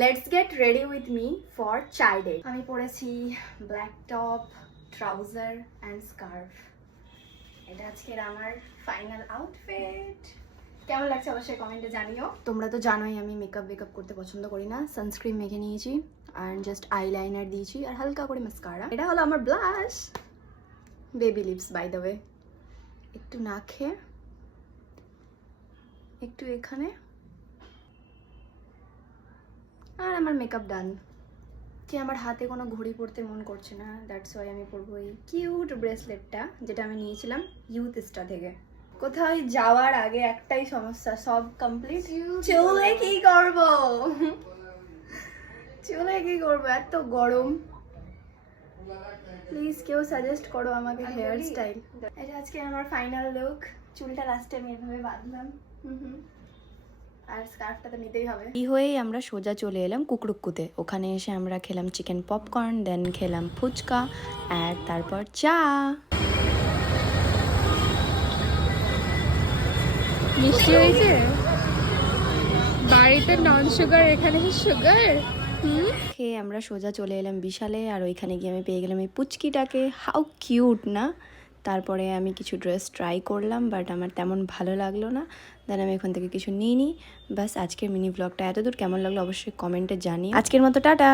Let's get ready with me for চাই day. আমি পরেছি black top, trouser and scarf. এটা আজকের আমার ফাইনাল আউটফিট। কেমন লাগছে অবশ্যই কমেন্টে জানিও। তোমরা তো জানোই আমি মেকআপ করতে পছন্দ করি না। সানস্ক্রিন মেখে নিয়েছি অ্যান্ড জাস্ট আইলাইনার দিয়েছি আর হালকা করে মাস্কারা। এটা হলো আমার blush, baby lips by the way. একটু নাকে, একটু এখানে, আর আমার মেকআপ ডান। কি আমার হাতে কোনো ঘড়ি পরতে মন করছে না, দ্যাটস ওয়াই আমি পরবো এই কিউট ব্রেসলেটটা, যেটা আমি নিয়েছিলাম ইউথ স্টা থেকে। কোথাও যাওয়ার আগে একটাই সমস্যা, সব কমপ্লিট, চুলে কি করব, চুলে কি করব, এত গরম। প্লিজ কেউ সাজেস্ট করো আমাকে হেয়ার স্টাইল। এটা আজকে আমার ফাইনাল লুক। চুলটা লাস্টে আমি এভাবে বাঁধলাম, আর স্কার্ফটা তো নিতেই হবে। এই হয়েই আমরা সোজা চলে এলাম কুকরুক্কুতে। ওখানে এসে আমরা খেলাম চিকেন পপকর্ন, দেন খেলাম ফুচকা, আর তারপর চা। মিষ্টি হয়েছে, বাড়িতে নন সুগার, এখানে সুগার। খেয়ে আমরা সোজা চলে এলাম বিশালে, আর ওইখানে গিয়ে আমি পেয়ে গেলাম এই পুচকিটাকে। হাউ কিউট না। তারপরে আমি কিছু ড্রেস ট্রাই করলাম, বাট আমার তেমন ভালো লাগলো না। দেন আমি এখান থেকে কিছু নিইনি। বাস আজকের মিনি ব্লগটা এতদূর। কেমন লাগলো অবশ্যই কমেন্টে জানিয়ে। আজকের মতো টাটা।